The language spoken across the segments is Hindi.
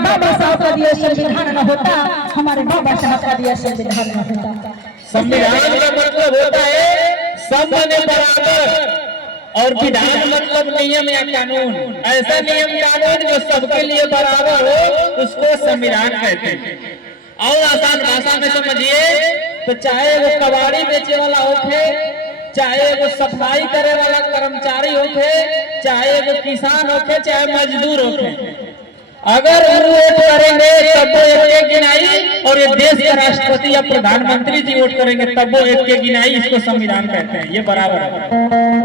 बाबा साहब का दिया संविधान न होता, हमारे बाबा साहब का दिया संविधान न होता। संविधान का मतलब होता है सब बने बराबर, और विधान मतलब नियम या कानून। ऐसा नियम कानून जो सबके लिए बराबर हो उसको संविधान कहते हैं। और आसान भाषा में समझिए तो चाहे वो कबाड़ी बेचे वाला होखे, चाहे वो सफाई करे वाला कर्मचारी होखे, चाहे वो किसान होखे, चाहे मजदूर होखे, अगर वो वोट करेंगे तब वो एक के गिनाई, और ये देश का राष्ट्रपति या प्रधानमंत्री जी वोट करेंगे तब वो एक के गिनाई। इसको संविधान कहते हैं। ये बराबर है।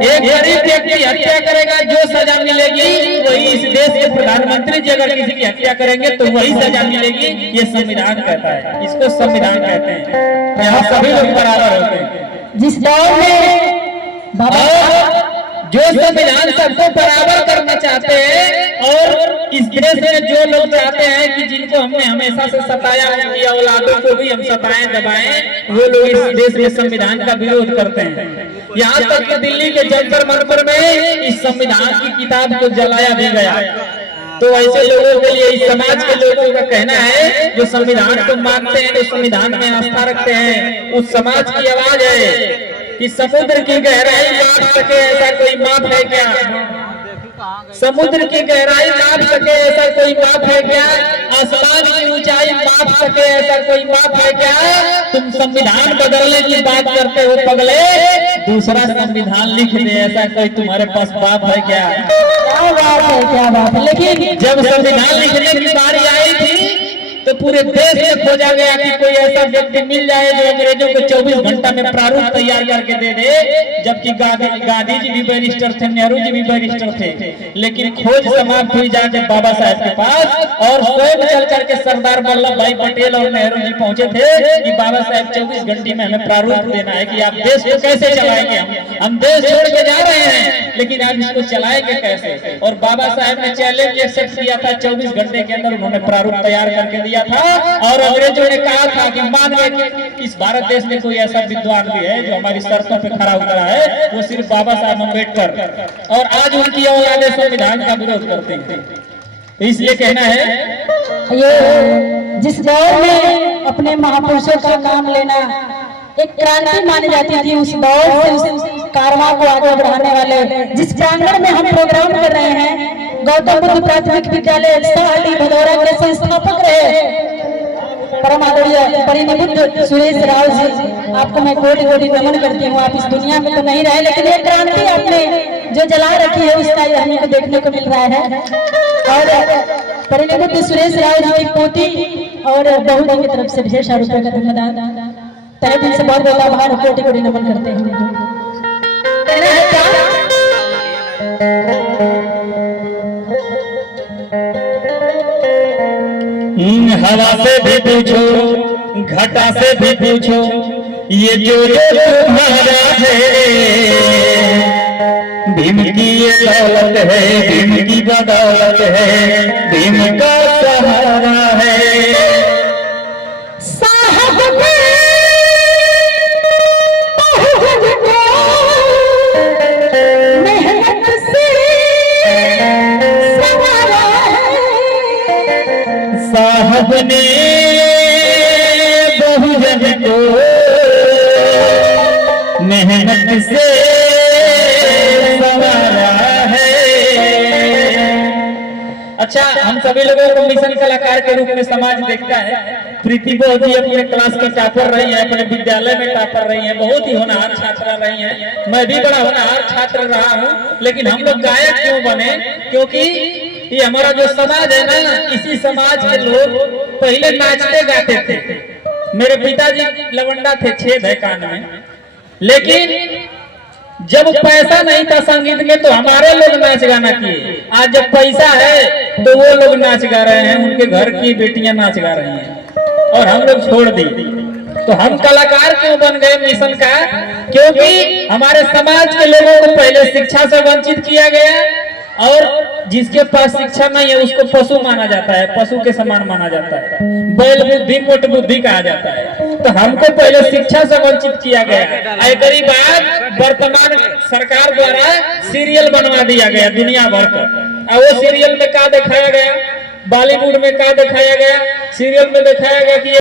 एक गरीब व्यक्ति हत्या करेगा जो सजा मिलेगी वही इस देश के प्रधानमंत्री जी अगर किसी की हत्या करेंगे तो वही सजा मिलेगी। ये संविधान कहता है, इसको संविधान कहते हैं। यहाँ सभी लोग बराबर होते हैं। जिस दौर में जो संविधान सबको बराबर करना चाहते हैं, और इस देश में जो लोग चाहते हैं कि जिनको हमने हमेशा से सताया, उनकी औलादों को भी हम सताएं दबाएं, वो लोग इस देश में संविधान का विरोध करते हैं। यहाँ तक कि दिल्ली के जंतर मंतर में इस संविधान की किताब को जलाया भी गया। तो ऐसे लोगों के लिए, इस समाज के लोगों का कहना है जो संविधान को मानते हैं, जो संविधान में आस्था रखते हैं, उस समाज की आवाज है कि समुद्र की गहराई माप सके ऐसा कोई माप है क्या? समुद्र की गहराई माप सके ऐसा कोई माप है क्या? आसमान की ऊंचाई माप सके ऐसा कोई माप है क्या? तुम संविधान बदलने की बात करते हो पगले, दूसरा संविधान लिख दे ऐसा कोई तुम्हारे पास बाप है क्या? क्या बात है, क्या बात है। लेकिन जब संविधान लिखने की बारी आई थी तो पूरे देश में खोजा गया कि कोई ऐसा व्यक्ति मिल जाए जो अंग्रेजों को 24 घंटा में प्रारूप तैयार करके दे दे। जबकि गांधी जी भी बैरिस्टर थे, नेहरू जी भी बैरिस्टर थे, लेकिन खोज समाप्त हुई जाके बाबा साहब के पास, और स्वयं चल करके सरदार वल्लभ भाई पटेल और नेहरू जी पहुंचे थे कि बाबा साहब 24 घंटे में हमें प्रारूप देना है कि आप देश को कैसे चलाएंगे। हम देश छोड़ के जा रहे हैं लेकिन आप इसको चलाएंगे कैसे? और बाबा साहब ने चैलेंज एक्सेप्ट किया था। 24 घंटे के अंदर उन्होंने प्रारूप तैयार करके दिया था, और अंग्रेजों ने कहा था कि मान लीजिए कि इस भारत देश में कोई ऐसा विद्वान भी है जो हमारी शर्तों पे खड़ा उतरा है, वो सिर्फ बाबा साहब अम्बेडकर, और आज उनकी औलादे संविधान का विरोध करते हैं। तो इसलिए कहना है ये जिस दौर में अपने महापुरुषों का नाम लेना एक क्रांति मानी जाती थी, उस दौर से उस कारवां को आगे बढ़ाने वाले जिस प्रांगण में हम प्रोग्राम कर रहे हैं, गौतम बुद्ध प्राथमिक विद्यालय साहली भदौरा के संस्थापक रहे परम आदरणीय परिनिभुद्ध सुरेश राव जी, आपको मैं कोटि कोटि नमन करती हूँ। आप इस दुनिया में तो नहीं रहे लेकिन ये क्रांति आपने जो जला रखी है उसका ये हमको देखने को मिल रहा है। और परिनिभुद्ध सुरेश राव जी की पोती और बहू जी की तरफ से ढेर सारे रुपए का धन्यवाद, तहे दिल से बहुत बहुत आभार, कोटि कोटि नमन करते हैं। हवा से भी पूछो, घटा से भी पूछो, ये जो तुम्हारा है, भीम की ये दौलत है, भीम की बदौलत है, भीम का सहारा है। साहब ने बहुजन को मेहनत से संवारा है। अच्छा, हम सभी लोगों को मिशन कलाकार के रूप में समाज देखता है। प्रीति बहुत ही अपने क्लास की टॉपर रही है, अपने विद्यालय में टॉपर रही है, बहुत ही होनहार छात्रा रही है। मैं भी बड़ा होनहार छात्र रहा हूँ, लेकिन हम लोग गायक क्यों बने? क्योंकि ये हमारा जो समाज है ना, इसी समाज के लोग पहले नाचते गाते थे। मेरे पिताजी लवंडा थे, छेद है कान में, लेकिन जब पैसा नहीं था संगीत में तो हमारे लोग नाच गाना किए। आज जब पैसा है तो वो लोग नाच गा रहे हैं, उनके घर की बेटियां नाच गा रही हैं और हम लोग छोड़ दी। तो हम कलाकार क्यों बन गए मिशन का? क्योंकि हमारे समाज के लोगों को पहले शिक्षा से वंचित किया गया, और जिसके पास शिक्षा नहीं है उसको पशु माना जाता है, पशु के समान माना जाता है, बैल बुद्धि मोट बुद्धि कहा जाता है। तो हमको पहले शिक्षा से वंचित किया गया। ऐसी बात वर्तमान सरकार द्वारा सीरियल बनवा दिया गया दुनिया भर का, और वो सीरियल में क्या दिखाया गया बॉलीवुड में क्या दिखाया गया, सीरियल में दिखाया गया कि